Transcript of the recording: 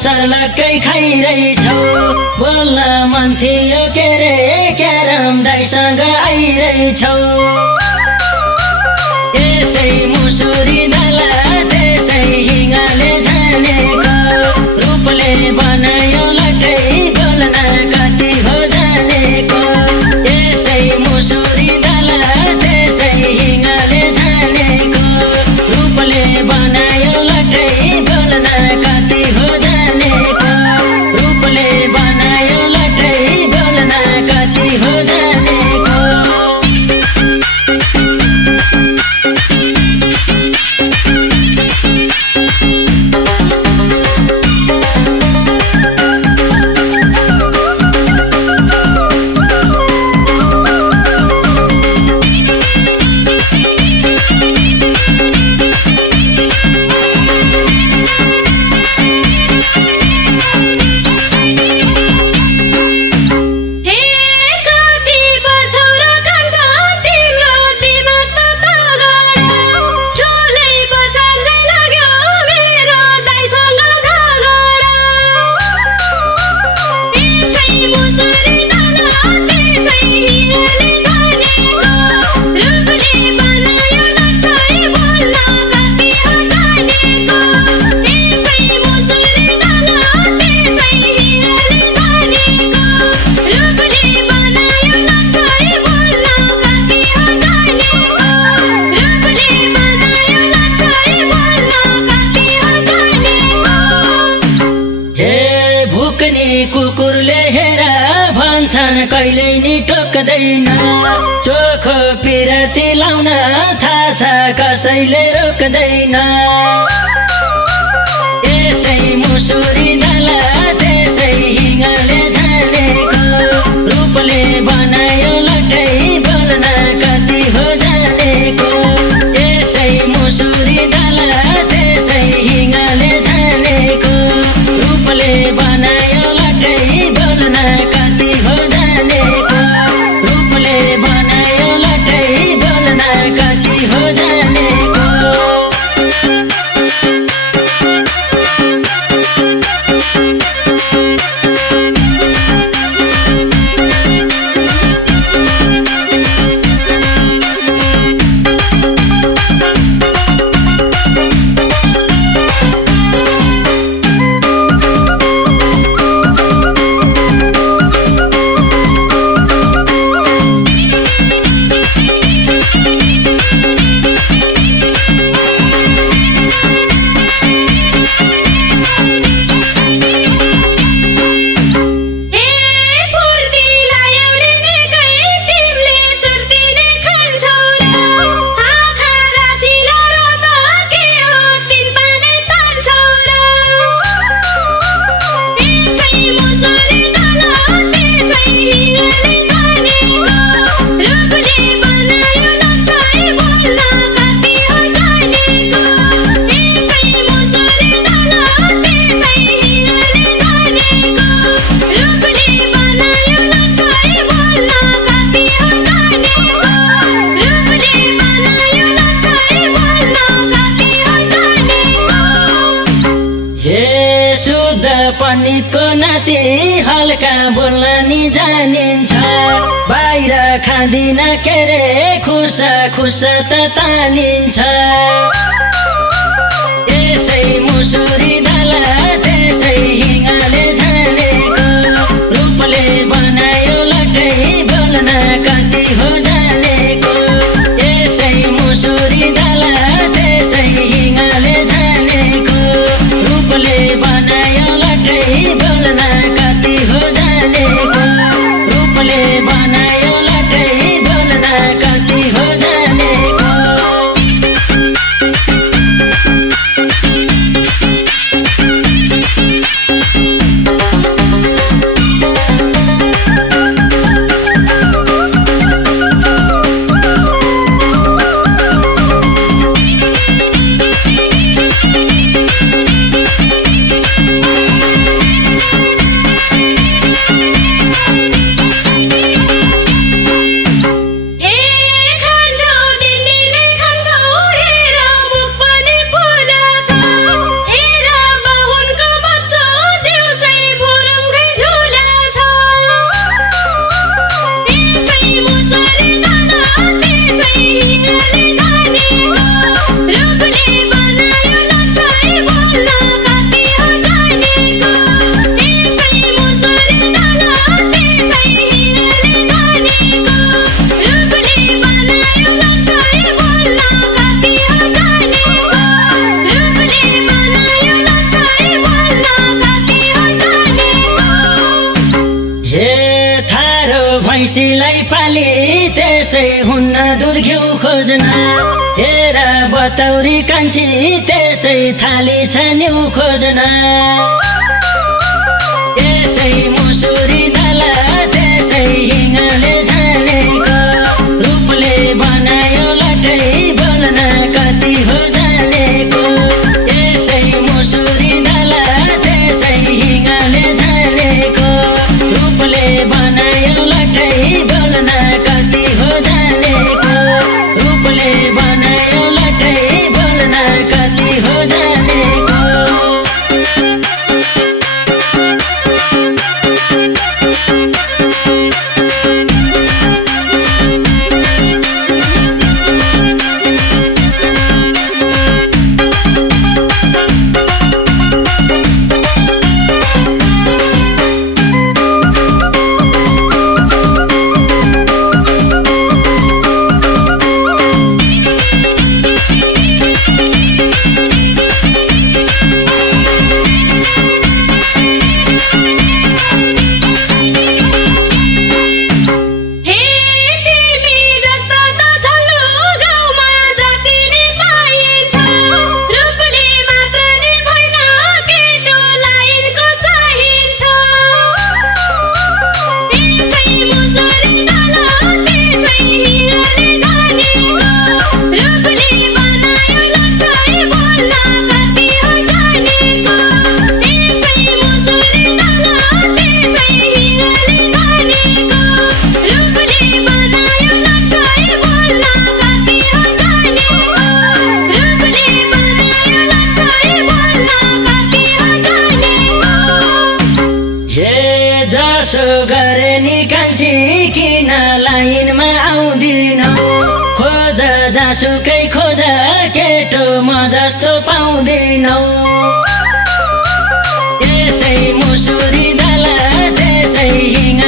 सर्लक्कै खाइरहेछौ बोल्न मन थियो के रे क्यारम दाइसँग आइरहेछौ यसै मुसुरी डाला त्यसै हिङाले जानेको रूपले बनायो लट्टै बोल्न कति हो जानेको यसै मुसुरी डाला त्यसै हिङाले जानेको रूपले बनायो लट्टै बोल्न कति हो जानेको रूपले बनायो लट्टै बोल्न कति हो जानेको कुकुरले हेर भन्छन् कहिल्यै नि टोक्दैन चोखो पिरती लाउन थाहा छ कसैले रोक्दैन यसै मुसुरी डाला त्यसै हिङाले जानेको रूपले बनायो लट्टै बोल्न कति हो जानेको यसै मुसुरी डाला त्यसै हिङाले जानेको रूपले बनायो बोल्न कति हो जानेको रूपले बनायो लट्टै बोल्न कति हो जानेको पण्डितको नाति हल्का बोल्न नि जानिन्छ बाहिर खाँदिन के रे खुसा खुसा त तानिन्छ यसै मुसुरी डाला त्यसै हिङले झानेको रूपले बनायो लटै बोल्न कति हो जानेको यसै मुसुरी डाला त्यसै हिङले झानेको रूपले बनायो लटै बोल्न कति हो जानेको रूपले बनायो लटै बोल्न कति हो जानेको भैँसीलाई पाली त्यसै हुन्न दुध घिउ खोज्न हेर बतौरी कान्छी त्यसै थाली छ न्यु खोज्न यसै मुसुरी डाला त्यसै हिङले झानेको रूपले बनायो लटै बोल्न कति हो जानेको यसै मुसुरी डाला त्यसै हिङले झानेको रूपले बनायो लटै बोल्न कति हो जानेको रूपले बनायो लटै बोल्न कति हो जानेको गरे नि कान्छी किन लाइनमा आउँदिनौ खोज जासुकै खोज केटो म जस्तो पाउँदिनौ यसै मुसुरी डाला त्यसै हिङ